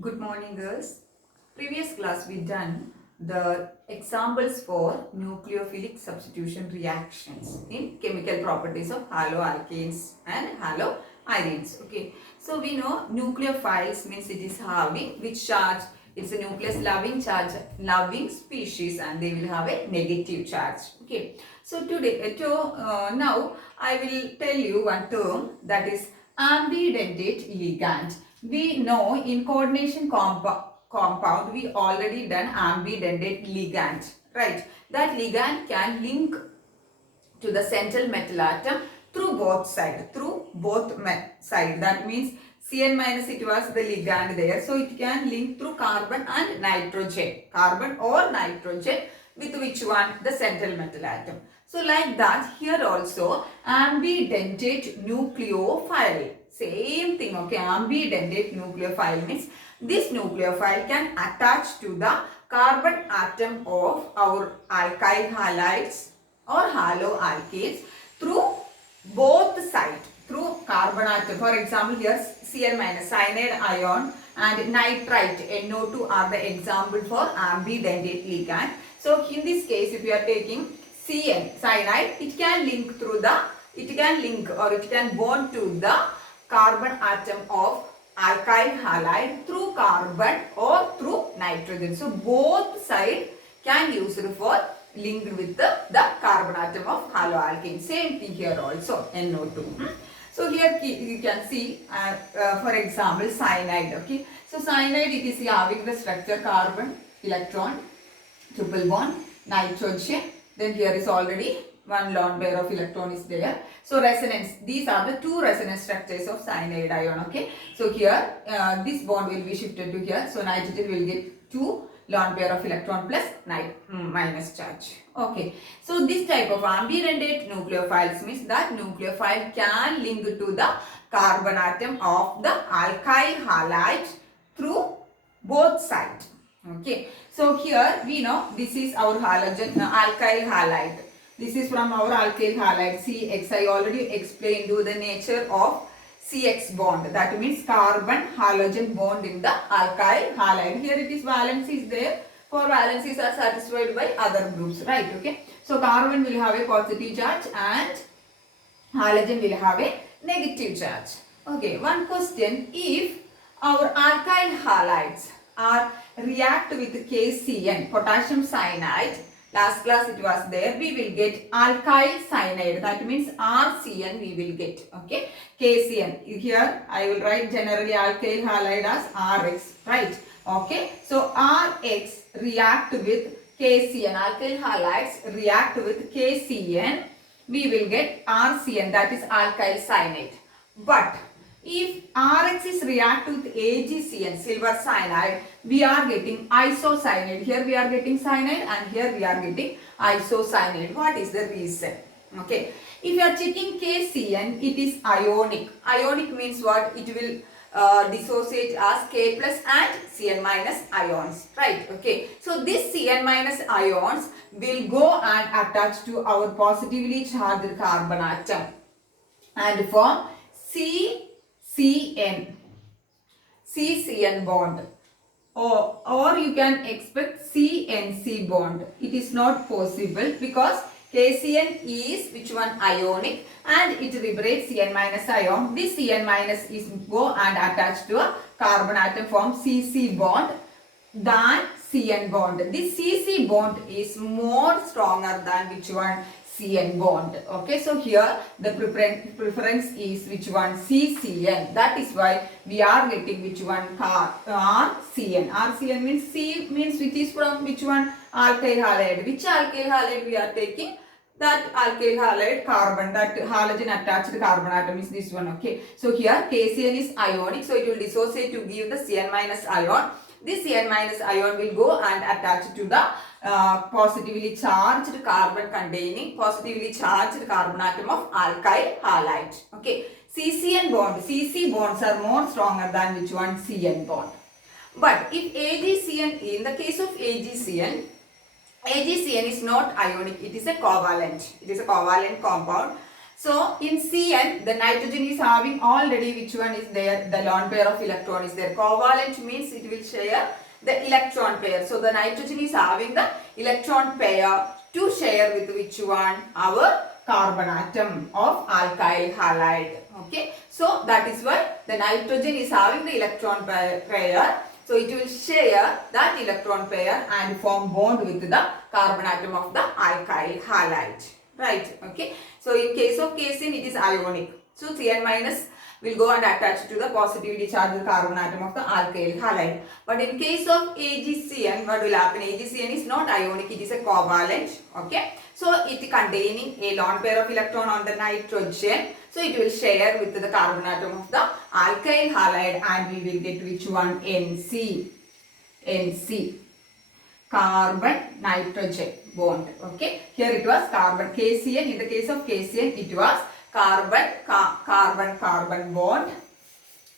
Good morning, girls. Previous class we done the examples for nucleophilic substitution reactions in chemical properties of haloalkanes and haloarenes. Okay, so we know nucleophiles means it is having which charge. It's a nucleus loving charge, loving species, and they will have a negative charge. Okay, so today, now I will tell you one term that is ambidentate ligand. We know in coordination compound we already done ambidentate ligand, right? That ligand can link to the central metal atom through both side. That means Cn minus, it was the ligand there, so it can link through carbon and nitrogen, carbon or nitrogen, with which one? The central metal atom. So like that, here also ambidentate nucleophile, same thing. Okay, ambidentate nucleophile means this nucleophile can attach to the carbon atom of our alkyl halides or haloalkanes through both sides, through carbon atom. For example, here Cl minus, cyanide ion, and nitrite NO2 are the example for ambidentate ligand. So in this case, if you are taking Cn, cyanide, it can link or it can bond to the carbon atom of alkyl halide through carbon or through nitrogen. So both sides can use it for linked with the carbon atom of haloalkane. Same thing here also, NO2. So here you can see, for example, cyanide. Okay, so cyanide, it is having the structure carbon, electron, triple bond, nitrogen. Then here is already one lone pair of electron is there. So resonance, these are the two resonance structures of cyanide ion. Okay, so here this bond will be shifted to here. So nitrogen will get two lone pair of electron plus minus charge. Okay, so this type of ambidentate nucleophiles means that nucleophile can link to the carbon atom of the alkyl halide through both sides. Okay, so here we know this is our halogen alkyl halide. This is from our alkyl halide CX. I already explained you the nature of CX bond. That means carbon halogen bond in the alkyl halide. Here it is valence is there. For valences are satisfied by other groups, right? Okay. So carbon will have a positive charge and halogen will have a negative charge. Okay. One question: if our alkyl halides are react with KCN, potassium cyanide. Last class it was there. We will get alkyl cyanide. That means RCN we will get. Okay. KCN. Here I will write generally alkyl halide as RX. Right. Okay. So RX react with KCN. Alkyl halides react with KCN. We will get RCN. That is alkyl cyanide. But if RX is react with AgCN, silver cyanide, we are getting isocyanide. Here we are getting cyanide and here we are getting isocyanide. What is the reason? Okay. If you are checking KCN, it is ionic. Ionic means what? It will dissociate as K plus and Cn minus ions. Right. Okay. So this Cn minus ions will go and attach to our positively charged carbon atom and form CCN bond, or you can expect CNC bond. It is not possible because KCN is which one? Ionic, and it liberates Cn minus ion. This Cn minus is go and attach to a carbon atom form CC bond than Cn bond. This CC bond is more stronger than which one? Cn bond. Okay, so here the preference is which one? CCN. That is why we are getting which one? RCN. RCN means C means which is from which one? Alkyl halide. Which alkyl halide we are taking? That alkyl halide carbon, that halogen attached carbon atom is this one. Okay, so here KCN is ionic, so it will dissociate to give the Cn minus ion. This Cn minus ion will go and attach to the positively charged carbon containing positively charged carbon atom of alkyl halide. Okay, CCN bond, CC bonds are more stronger than which one? Cn bond. But if AgCN, in the case of AgCN, AgCN is not ionic, it is a covalent. It is a covalent compound. So in Cn, the nitrogen is having already which one is there? The lone pair of electron is there. Covalent means it will share the electron pair. So the nitrogen is having the electron pair to share with which one? Our carbon atom of alkyl halide. Okay. So that is why the nitrogen is having the electron pair. So it will share that electron pair and form bond with the carbon atom of the alkyl halide. Right. Okay. So in case of Kcn, it is ionic. So Cn minus will go and attach to the positively charged carbon atom of the alkyl halide. But in case of AgCN, what will happen? AgCN is not ionic, it is a covalent. Okay. So it containing a lone pair of electron on the nitrogen. So it will share with the carbon atom of the alkyl halide and we will get which one? NC. NC. Carbon nitrogen bond. Okay. Here it was carbon KCN. In the case of KCN, it was carbon bond.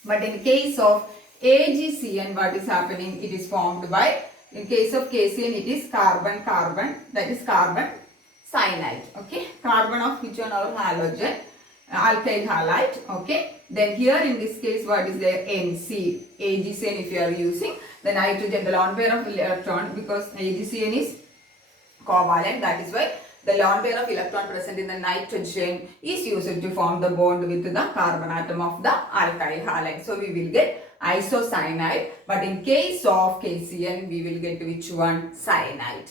But in case of AgCN, what is happening? It is formed by, in case of KCN, it is carbon, that is carbon cyanide. Okay. Carbon of which one? Our halogen, alkyl halide. Okay. Then here in this case, what is there? NC. AgCN if you are using the nitrogen, the lone pair of electron, because AgCN is covalent, that is why the lone pair of electron present in the nitrogen is used to form the bond with the carbon atom of the alkyl halide. So we will get isocyanide, but in case of KCN, we will get which one? Cyanide.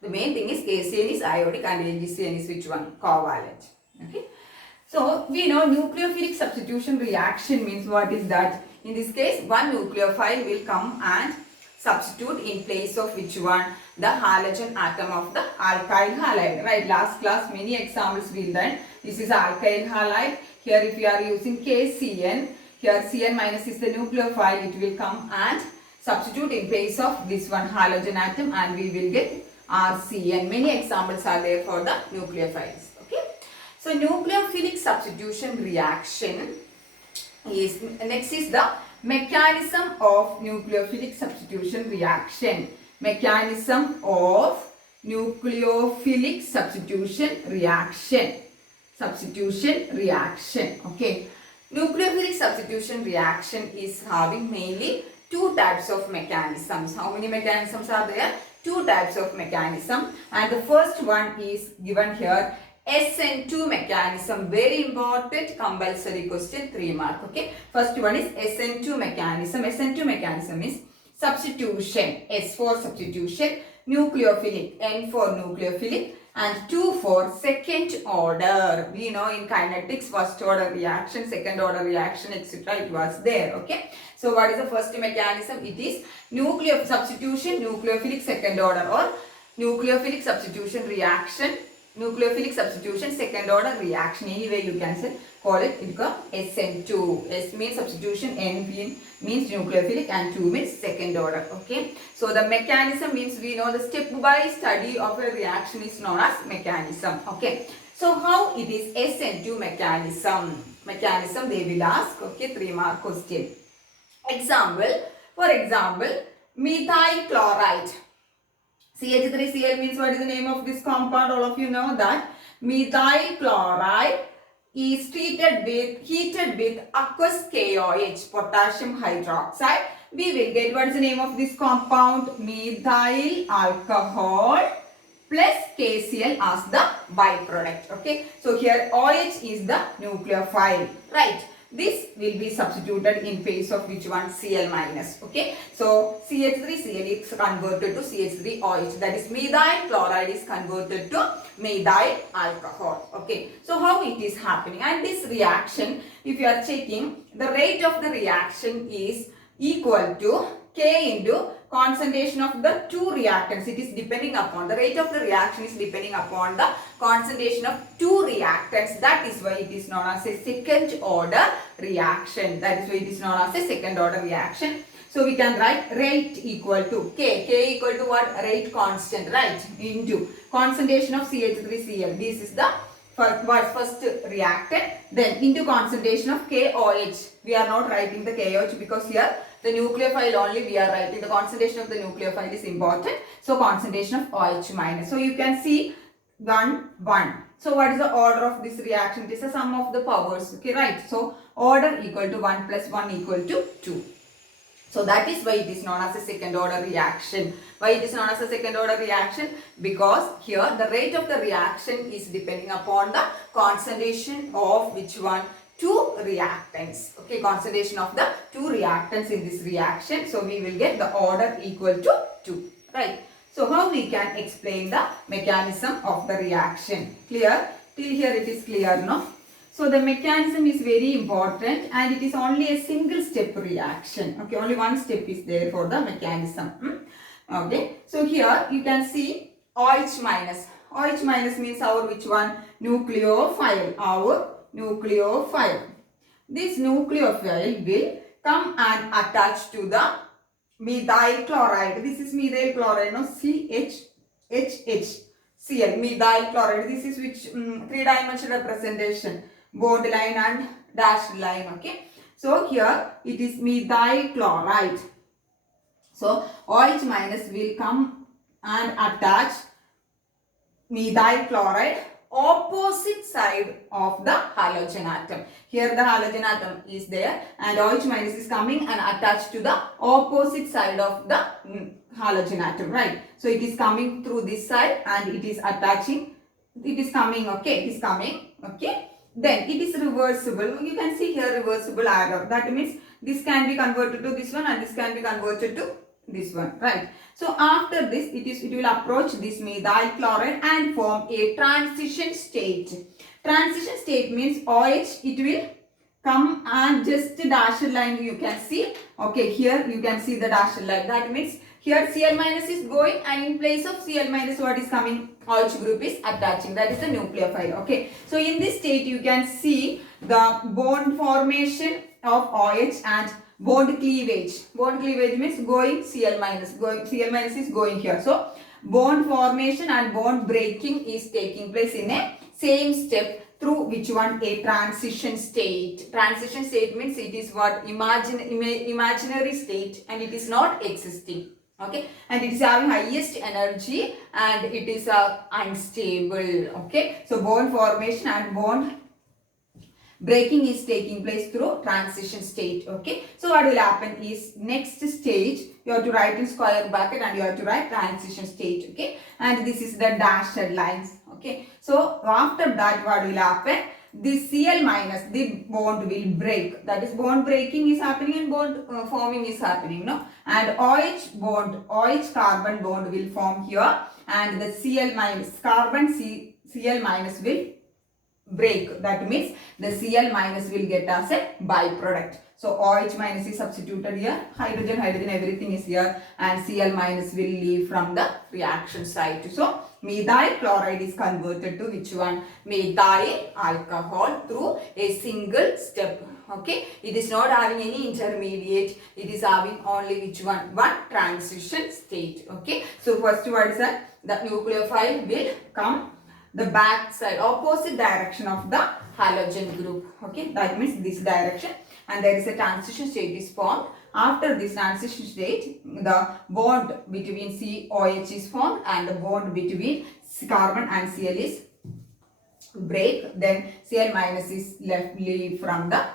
The main thing is KCN is ionic and AgCN is which one? Covalent. Okay. So we know nucleophilic substitution reaction means what is that? In this case, one nucleophile will come and substitute in place of which one? The halogen atom of the alkyl halide. Right, last class many examples we learned. This is alkyl halide. Here if you are using KCN, here Cn minus is the nucleophile, it will come and substitute in place of this one halogen atom and we will get RCN. Many examples are there for the nucleophiles. Okay. So nucleophilic substitution reaction is, next is the mechanism of nucleophilic substitution reaction. Mechanism of nucleophilic substitution reaction. Substitution reaction. Okay. Nucleophilic substitution reaction is having mainly two types of mechanisms. How many mechanisms are there? Two types of mechanism. And the first one is given here. SN2 mechanism, very important compulsory question, 3 mark. Okay. First one is SN2 mechanism. SN2 mechanism is substitution. S for substitution, nucleophilic, N for nucleophilic, and 2 for second order. We know in kinetics, first order reaction, second order reaction, etc. It was there. Okay. So what is the first mechanism? It is substitution, nucleophilic second order, or nucleophilic substitution reaction. Nucleophilic substitution second order reaction. Anyway you can say, call it SN2. S means substitution, N means nucleophilic and 2 means second order. Okay. So the mechanism means we know the step by study of a reaction is known as mechanism. Okay. So how it is SN2 mechanism? Mechanism they will ask. Okay. 3 mark question. Example. For example, methyl chloride. CH3Cl means what is the name of this compound? All of you know that. Methyl chloride is heated with aqueous KOH, potassium hydroxide. We will get what is the name of this compound? Methyl alcohol plus KCl as the byproduct. Okay. So here OH is the nucleophile. Right. This will be substituted in place of which one? Cl minus. Okay. So CH3Cl is converted to CH3OH. That is methyl chloride is converted to methyl alcohol. Okay. So how it is happening? And this reaction, if you are checking, the rate of the reaction is equal to K into concentration of the two reactants. It is depending upon the rate of the reaction is depending upon the concentration of two reactants. That is why it is known as a second order reaction. That is why it is known as a second order reaction. So we can write rate equal to K. K equal to what? Rate constant, right? Into concentration of CH3Cl. This is the first reactant. Then into concentration of KOH. We are not writing the KOH because here the nucleophile only we are writing. The concentration of the nucleophile is important. So concentration of OH minus. So you can see 1, 1. So what is the order of this reaction? It is a sum of the powers. Okay, right. So order equal to 1 plus 1 equal to 2. So that is why it is known as a second order reaction. Why it is known as a second order reaction? Because here the rate of the reaction is depending upon the concentration of which one? Two reactants. Okay, concentration of the two reactants in this reaction. So we will get the order equal to 2. Right. So how we can explain the mechanism of the reaction? Clear? Till here it is clear, no? So the mechanism is very important and it is only a single step reaction. Okay, only one step is there for the mechanism. Okay, so here you can see OH minus. OH minus means our which one? Nucleophile. Our nucleophile. This nucleophile will come and attach to the methyl chloride. This is methyl chloride, no? CHHCl, methyl chloride. This is which three-dimensional representation. Bond line and dashed line. Okay. So here it is methyl chloride. So OH minus will come and attach methyl chloride opposite side of the halogen atom. Here the halogen atom is there and OH minus is coming and attached to the opposite side of the halogen atom, right? So it is coming through this side and it is attaching. It is coming, okay, it is coming, okay. Then it is reversible. You can see here reversible arrow. That means this can be converted to this one and this can be converted to this one, right? So after this, it will approach this methyl chloride and form a transition state. Transition state means OH, it will come and just dashed line you can see. Okay, here you can see the dashed line. That means here Cl minus is going and in place of Cl minus what is coming? OH group is attaching. That is the nucleophile. Okay. So in this state you can see the bond formation of OH and bond cleavage. Bond cleavage means going Cl minus. Cl minus is going here. So bond formation and bond breaking is taking place in a same step through which one? A transition state. Transition state means it is what? Imaginary state and it is not existing. Okay, and it is having highest energy and it is unstable. Okay, so bond formation and bond breaking is taking place through transition state. Okay, so what will happen is next stage you have to write in square bracket and you have to write transition state. Okay, and this is the dashed lines. Okay, so after that what will happen? This Cl minus, the bond will break. That is bond breaking is happening and bond forming is happening, no? And OH bond, OH carbon bond will form here and the Cl minus, Cl minus will break. That means the Cl minus will get as a byproduct. So OH minus is substituted here, hydrogen, everything is here and Cl minus will leave from the reaction site. So methyl chloride is converted to which one? Methyl alcohol through a single step. Okay, it is not having any intermediate, it is having only which one? One transition state. Okay, so first what is that? The nucleophile will come the back side, opposite direction of the halogen group. Okay, that means this direction and there is a transition state is formed. After this transition state, the bond between COH is formed and the bond between carbon and Cl is break. Then Cl minus is left leave from the,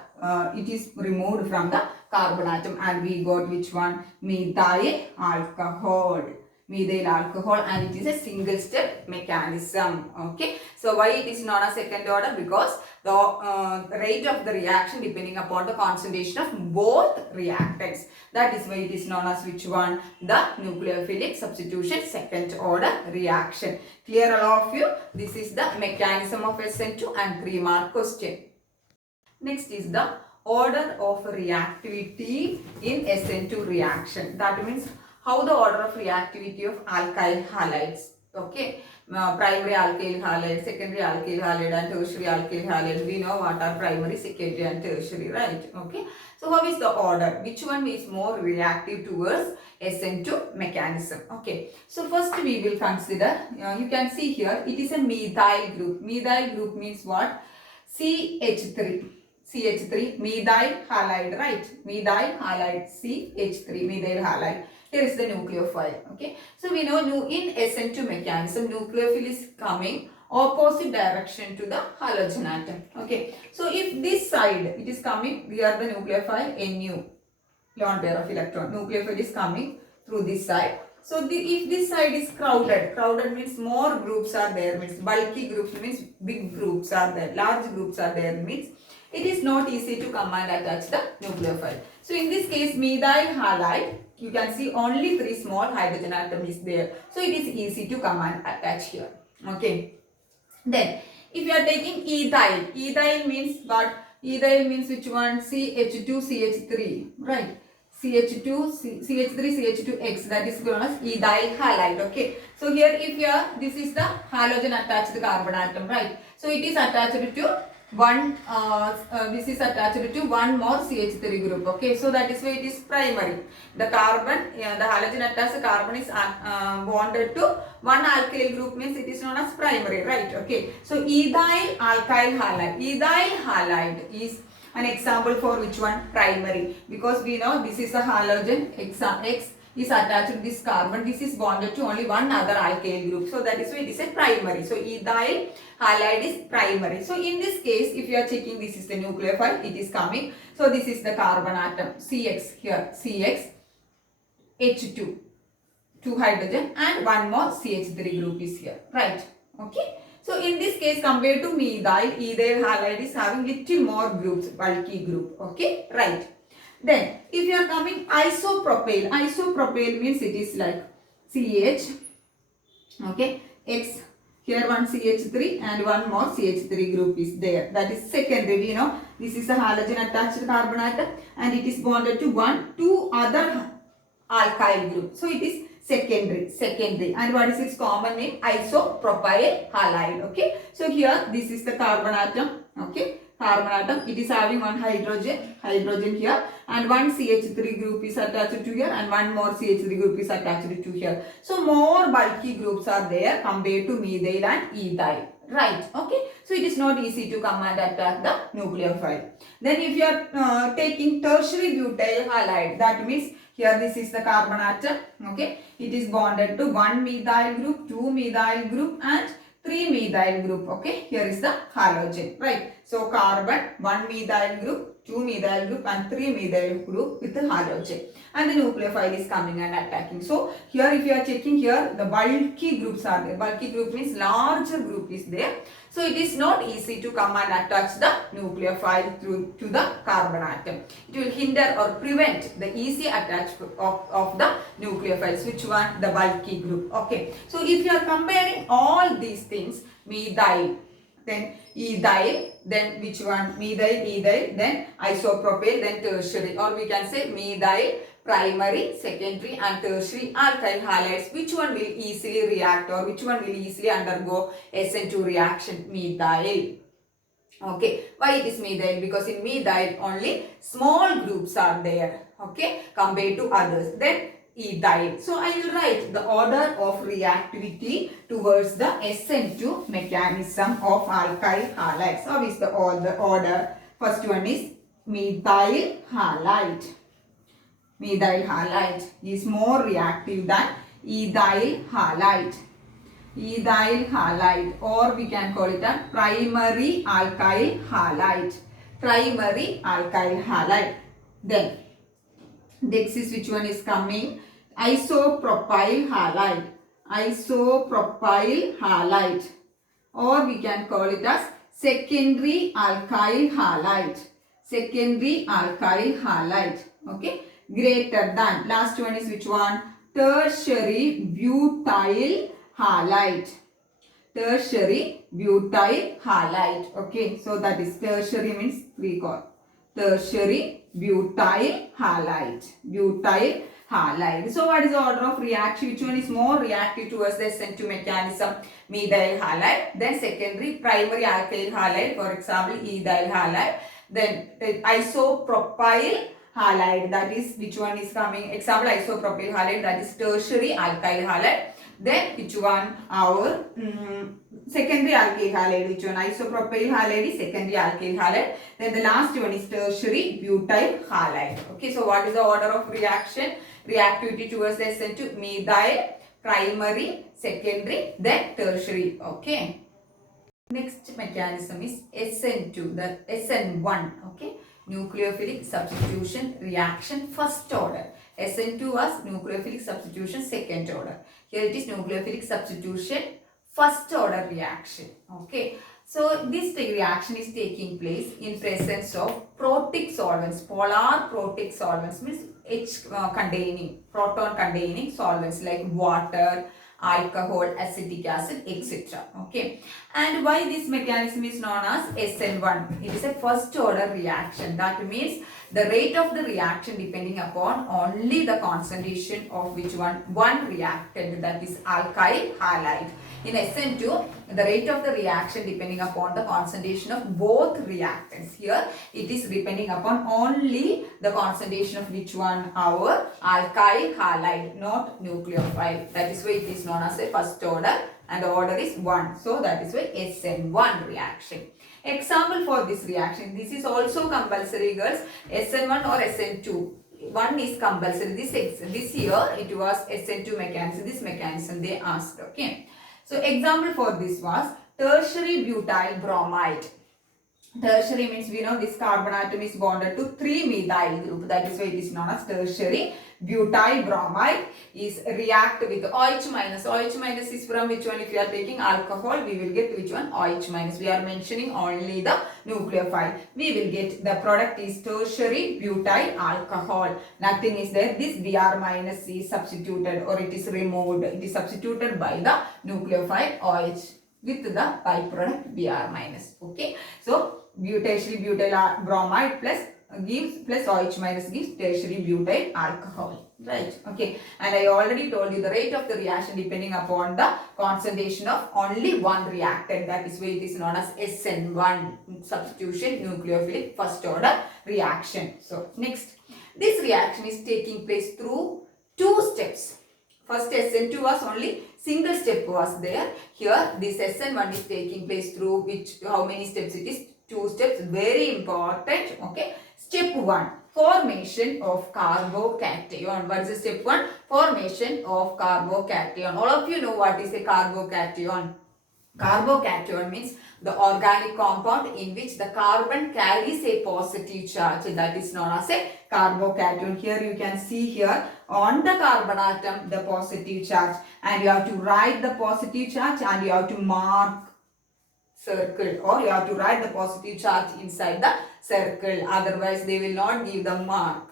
it is removed from the carbon atom and we got which one? Methyl alcohol. Methyl alcohol and it is a single step mechanism. Okay, so why it is known as second order? Because the rate of the reaction depending upon the concentration of both reactants. That is why it is known as which one? The nucleophilic substitution second order reaction. Clear all of you? This is the mechanism of SN2 and 3-mark question. Next is the order of reactivity in SN2 reaction. That means how the order of reactivity of alkyl halides. Okay, primary alkyl halide, secondary alkyl halide and tertiary alkyl halide. We know what are primary, secondary and tertiary, right? Okay, so how is the order? Which one is more reactive towards SN2 mechanism? Okay, so first we will consider, you can see here it is a methyl group. Methyl group means what? CH3. CH3, methyl halide, right? Methyl halide, CH3, methyl halide. Here is the nucleophile. Okay. So we know in SN2 mechanism, nucleophile is coming opposite direction to the halogen atom. Okay. So if this side it is coming, we are the nucleophile Nu, lone pair of electron. Nucleophile is coming through this side. So if this side is crowded, crowded means more groups are there, means bulky groups means big groups are there, large groups are there, means it is not easy to come and attach the nucleophile. So in this case, methyl halide, you can see only 3 small hydrogen atom is there. So it is easy to come and attach here. Okay. Then if you are taking ethyl, ethyl means what? Ethyl means which one? CH2, CH3, right? CH2, CH3, CH2X, that is known as ethyl halide. Okay. So here if you are, this is the halogen attached carbon atom, right? So it is attached to one, this is attached to one more CH3 group. Okay. So that is why it is primary. The carbon, the halogen attached carbon is bonded to one alkyl group, means it is known as primary, right? Okay. So ethyl alkyl halide. Ethyl halide is an example for which one? Primary. Because we know this is a halogen, X is attached to this carbon. This is bonded to only one other alkyl group. So that is why it is a primary. So ethyl halide is primary. So in this case, if you are checking, this is the nucleophile, it is coming. So this is the carbon atom, CX here, CX, H2, 2 hydrogen and one more CH3 group is here, right? Okay. So in this case, compared to methyl, ethyl halide is having little more groups, bulky group. Okay, right. Then if you are coming isopropyl, isopropyl means it is like CH, okay, X, here one CH3 and one more CH3 group is there. That is secondary. We know this is a halogen attached carbon atom and it is bonded to two other alkyl group. So it is secondary. And what is its common name? Isopropyl halide. Okay. So here this is the carbon atom. Okay. Carbon atom. It is having one hydrogen here, and one CH3 group is attached to here, and one more CH3 group is attached to here. So more bulky groups are there compared to methyl and ethyl. Right. Okay. So it is not easy to come and attack the nucleophile. Then if you are taking tertiary butyl halide, that means here this is the carbon atom. Okay. It is bonded to one methyl group, two methyl group and 3 methyl group. Okay. Here is the halogen. Right. So carbon, 1 methyl group, 2 methyl group and 3 methyl group with the halogen. And the nucleophile is coming and attacking. So here if you are checking here, the bulky groups are there. Bulky group means larger group is there. So it is not easy to come and attach the nucleophile to the carbon atom. It will hinder or prevent the easy attachment of the nucleophiles. Which one? The bulky group. Okay. So if you are comparing all these things, methyl, then ethyl, then which one? Methyl, ethyl, then isopropyl, then tertiary, or we can say methyl, primary, secondary and tertiary alkyl halides. Which one will easily react or which one will easily undergo SN2 reaction? Methyl. Okay. Why it is methyl? Because in methyl only small groups are there. Okay. Compared to others. Then ethyl. So I will write the order of reactivity towards the SN2 mechanism of alkyl halides. How is the order? First one is methyl halide. Methyl halide is more reactive than ethyl halide. Ethyl halide, or we can call it a primary alkyl halide. Primary alkyl halide. Then next is which one is coming? Isopropyl halide. Isopropyl halide, or we can call it as secondary alkyl halide. Secondary alkyl halide. Okay. Greater than. Last one is which one? Tertiary butyl halide. Tertiary butyl halide. Okay. So that is tertiary means we call tertiary butyl halide. Butyl halide. So what is the order of reaction? Which one is more reactive towards the SN2 mechanism? Methyl halide. Then secondary primary alkyl halide, for example ethyl halide. Then isopropyl halide, that is which one is coming, example isopropyl halide, that is tertiary alkyl halide. Then which one, our secondary alkyl halide, which one, isopropyl halide is secondary alkyl halide. Then the last one is tertiary butyl halide. Okay, so what is the order of reaction? Reactivity towards the SN2, methyl, primary, secondary, then tertiary. Okay. Next mechanism is SN2, the SN1. Okay, nucleophilic substitution reaction first order. SN2 was nucleophilic substitution second order. Here it is nucleophilic substitution first order reaction. Okay, so this reaction is taking place in presence of protic solvents. Polar protic solvents means H containing, proton containing solvents like water, alcohol, acetic acid, etc. Okay, and why this mechanism is known as SN1? It is a first order reaction. That means the rate of the reaction depending upon only the concentration of which one reactant, that is alkyl halide. In SN2, the rate of the reaction depending upon the concentration of both reactants. Here it is depending upon only the concentration of which one, our alkyl halide, not nucleophile. That is why it is known as a first order and the order is 1. So that is why SN1 reaction. Example for this reaction, this is also compulsory, girls, SN1 or SN2. One is compulsory. This year it was SN2 mechanism. This mechanism they asked. Okay. So example for this was tertiary butyl bromide. Tertiary means we know this carbon atom is bonded to 3-methyl group. That is why it is known as tertiary butyl bromide. Is react with OH minus. OH minus is from which one? If you are taking alcohol, we will get which one? OH minus. We are mentioning only the nucleophile. We will get the product is tertiary butyl alcohol. Nothing is there. This Br minus is substituted or it is removed. It is substituted by the nucleophile OH with the byproduct Br minus. Okay. So tertiary butyl bromide plus OH minus gives tertiary butyl alcohol. Right. Okay. And I already told you the rate of the reaction depending upon the concentration of only one reactant. That is why it is known as SN1 substitution nucleophilic first order reaction. So next, this reaction is taking place through two steps. First SN2 was only single step was there. Here this SN1 is taking place through which, how many steps it is? 2 steps. Very important. Okay. Step 1. Formation of carbocation. What is the step 1? Formation of carbocation. All of you know what is a carbocation. Carbocation means the organic compound in which the carbon carries a positive charge. That is known as a carbocation. Here you can see here on the carbon atom the positive charge, and you have to write the positive charge and you have to mark circle, or you have to write the positive charge inside the circle, otherwise they will not give the mark.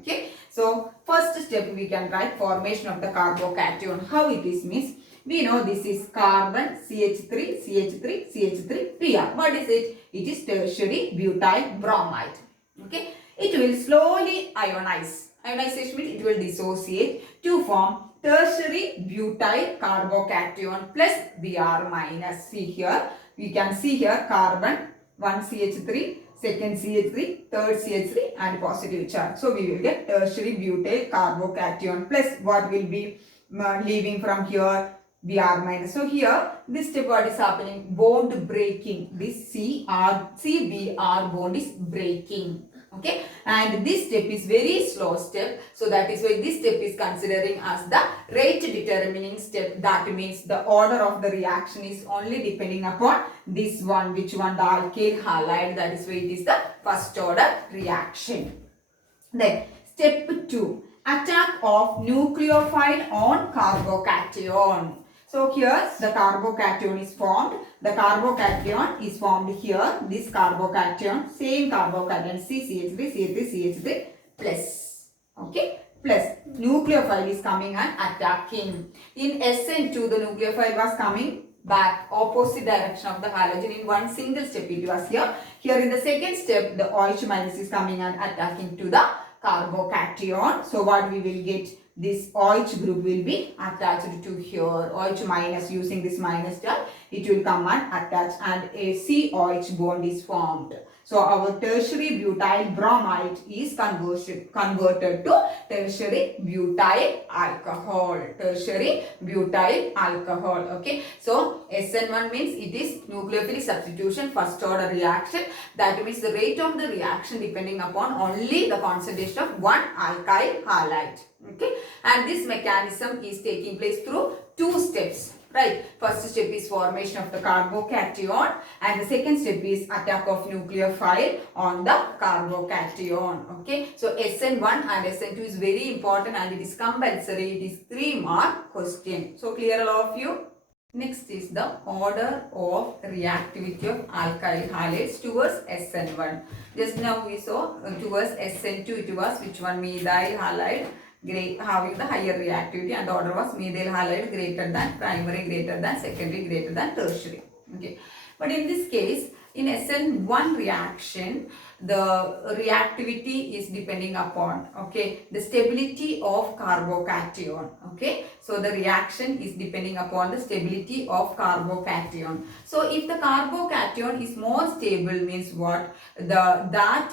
Okay, so first step we can write formation of the carbocation. How it is means, we know this is carbon CH3 CH3 CH3 Br. What is it? It is tertiary butyl bromide. Okay, it will slowly ionize. Ionization means it will dissociate to form tertiary butyl carbocation plus Br minus. See here, we can see here carbon 1 CH3, second CH3, third CH3 and positive charge. So we will get tertiary butyl carbocation plus what will be leaving from here? Br minus. So here this step what is happening? Bond breaking. This CBr bond is breaking. Okay, and this step is very slow step, so that is why this step is considering as the rate determining step. That means the order of the reaction is only depending upon this one, which one? The alkyl halide. That is why it is the first order reaction. Then step 2, attack of nucleophile on carbocation. So here the carbocation is formed. The carbocation is formed here. This carbocation, same carbocation CH3, CH3, CH3 plus. Okay, plus nucleophile is coming and attacking. In SN2 the nucleophile was coming back, opposite direction of the halogen. In one single step it was here. Here in the second step the OH minus is coming and attacking to the carbocation. So what we will get? This OH group will be attached to here. OH minus, using this minus charge, it will come and attach and a COH bond is formed. So our tertiary butyl bromide is converted to tertiary butyl alcohol. Tertiary butyl alcohol. Okay. So SN1 means it is nucleophilic substitution first order reaction. That means the rate of the reaction depending upon only the concentration of one alkyl halide. Okay. And this mechanism is taking place through two steps. Right. First step is formation of the carbocation and the second step is attack of nucleophile on the carbocation. Okay. So SN1 and SN2 is very important and it is compulsory. It is 3 mark question. So clear all of you? Next is the order of reactivity of alkyl halides towards SN1. Just now we saw towards SN2 it was which one? Methyl halide having the higher reactivity, and the order was methyl halide greater than primary, greater than secondary, greater than tertiary. Okay. But in this case, in SN1 reaction, the reactivity is depending upon, okay, the stability of carbocation. Okay. So the reaction is depending upon the stability of carbocation. So if the carbocation is more stable means what? That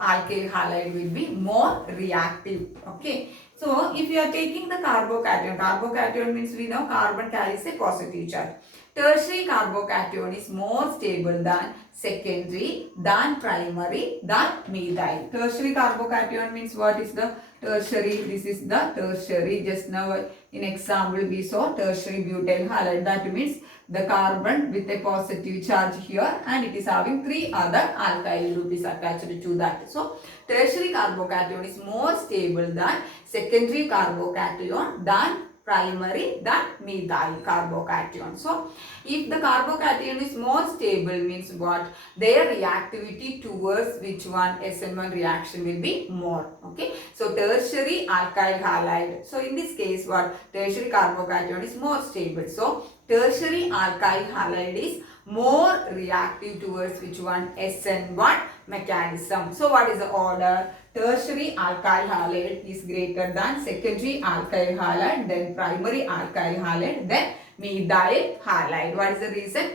alkyl halide will be more reactive. Okay. So if you are taking the carbocation means we know carbon carries a positive charge. Tertiary carbocation is more stable than secondary, than primary, than methyl. Tertiary carbocation means what is the tertiary? This is the tertiary. Just now in example we saw tertiary butyl halide. That means the carbon with a positive charge here and it is having 3 other alkyl group is attached to that. So tertiary carbocation is more stable than secondary carbocation, than primary, than methyl carbocation. So if the carbocation is more stable means what? Their reactivity towards which one? SN1 reaction will be more. Okay. So tertiary alkyl halide. So in this case what? Tertiary carbocation is more stable. So tertiary alkyl halide is more reactive towards which one? SN1 mechanism. So what is the order? Tertiary alkyl halide is greater than secondary alkyl halide, then primary alkyl halide, then methyl halide. What is the reason?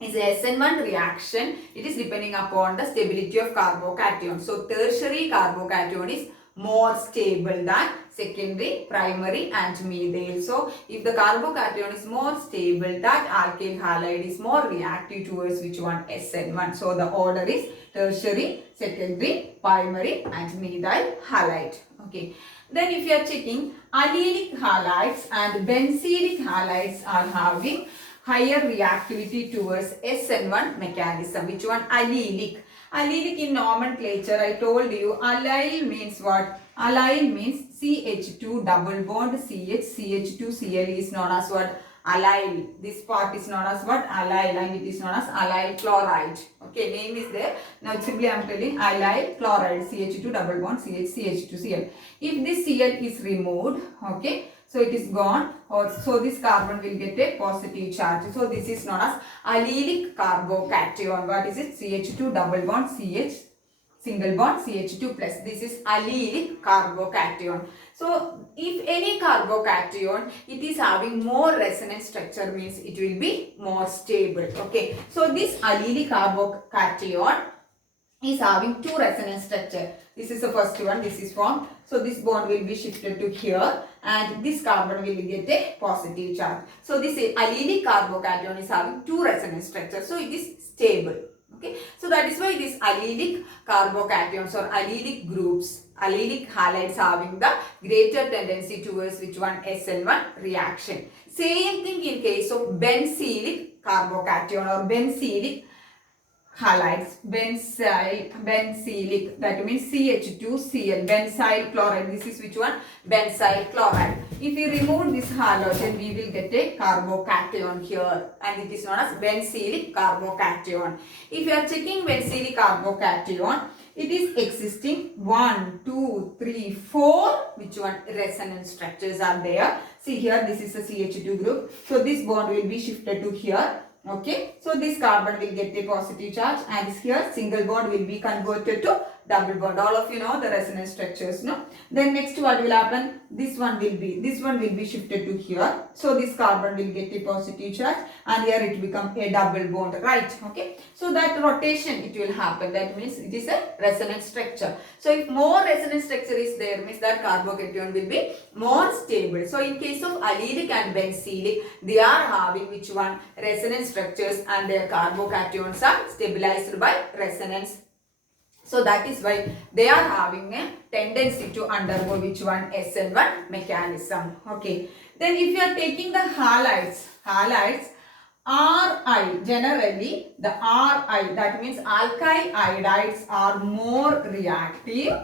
Is a SN1 reaction. It is depending upon the stability of carbocation. So tertiary carbocation is more stable than secondary, primary and methyl. So if the carbocation is more stable, that alkyl halide is more reactive towards which one? SN1. So the order is tertiary, secondary, primary and methyl halide. Okay. Then if you are checking, allylic halides and benzylic halides are having higher reactivity towards SN1 mechanism. Which one? Allylic. Allylic in nomenclature, I told you, allyl means what? Allyl means CH2 double bond CH, CH2Cl is known as what? Allyl. This part is known as what? Allyl, and it is known as allyl chloride. Okay, name is there. Now simply I am telling allyl chloride, CH2 double bond CH, CH2Cl. If this Cl is removed, okay, so it is gone, so this carbon will get a positive charge. So this is known as allylic carbocation. What is it? CH2 double bond CH, single bond CH2 plus. This is allylic carbocation. So if any carbocation, it is having more resonance structure means it will be more stable. Okay. So this allylic carbocation is having 2 resonance structure. This is the first one. This is formed. So this bond will be shifted to here and this carbon will get a positive charge. So this allylic carbocation is having 2 resonance structures. So it is stable. Okay. So that is why these allylic carbocations or allylic groups, allylic halides having the greater tendency towards which one? SN1 reaction. Same thing in case of benzylic carbocation or benzylic halides, benzylic, that means CH2Cl, benzyl chloride. This is which one? Benzyl chloride. If we remove this halogen, we will get a carbocation here and it is known as benzylic carbocation. If you are checking benzylic carbocation, it is existing 1, 2, 3, 4. Which one? Resonance structures are there. See here, this is a CH2 group. So this bond will be shifted to here. Okay, so this carbon will get a positive charge and here single bond will be converted to double bond. All of you know the resonance structures, no? Then next what will happen? This one will be shifted to here. So this carbon will get a positive charge and here it become a double bond, right? Okay. So that rotation it will happen. That means it is a resonance structure. So if more resonance structure is there, means that carbocation will be more stable. So in case of allylic and benzylic, they are having which one? Resonance structures and their carbocations are stabilized by resonance. So that is why they are having a tendency to undergo which one? SN1 mechanism. Okay. Then if you are taking the halides, Ri, generally the Ri, that means alkyl iodides are more reactive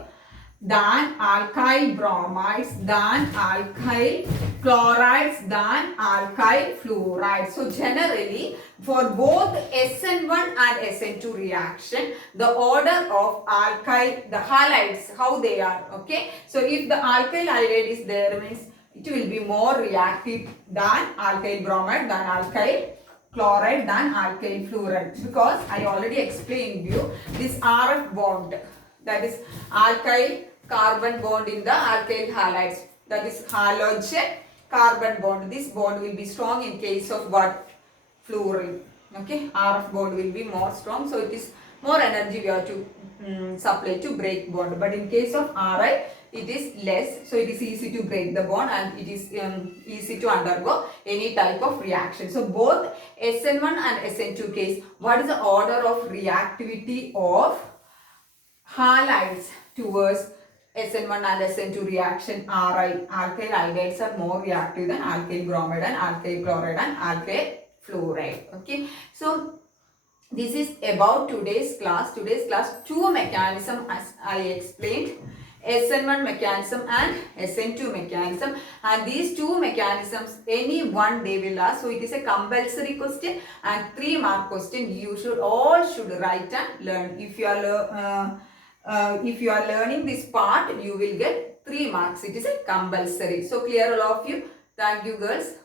than alkyl bromides, than alkyl chlorides, than alkyl fluorides. So generally for both SN1 and SN2 reaction, the order of alkyl, the halides, how they are, okay. So if the alkyl iodide is there, means it will be more reactive than alkyl bromide, than alkyl chloride, than alkyl fluoride, because I already explained you this RF bond, that is alkyl carbon bond in the alkyl halides, that is halogen carbon bond. This bond will be strong in case of what? Fluorine. Okay, RF bond will be more strong, so it is more energy we have to supply to break bond. But in case of Ri, it is less, so it is easy to break the bond and it is easy to undergo any type of reaction. So both SN1 and SN2 case, what is the order of reactivity of halides towards SN1 and SN2 reaction? Ri, alkyl iodides are more reactive than alkyl bromide and alkyl chloride and alkyl fluoride. Okay, so this is about today's class. Two mechanism as I explained, SN1 mechanism and SN2 mechanism, and these two mechanisms any one they will ask. So it is a compulsory question and 3-mark question. You should write and learn. If you are learning this part, you will get 3 marks. It is a compulsory. So clear all of you. Thank you girls.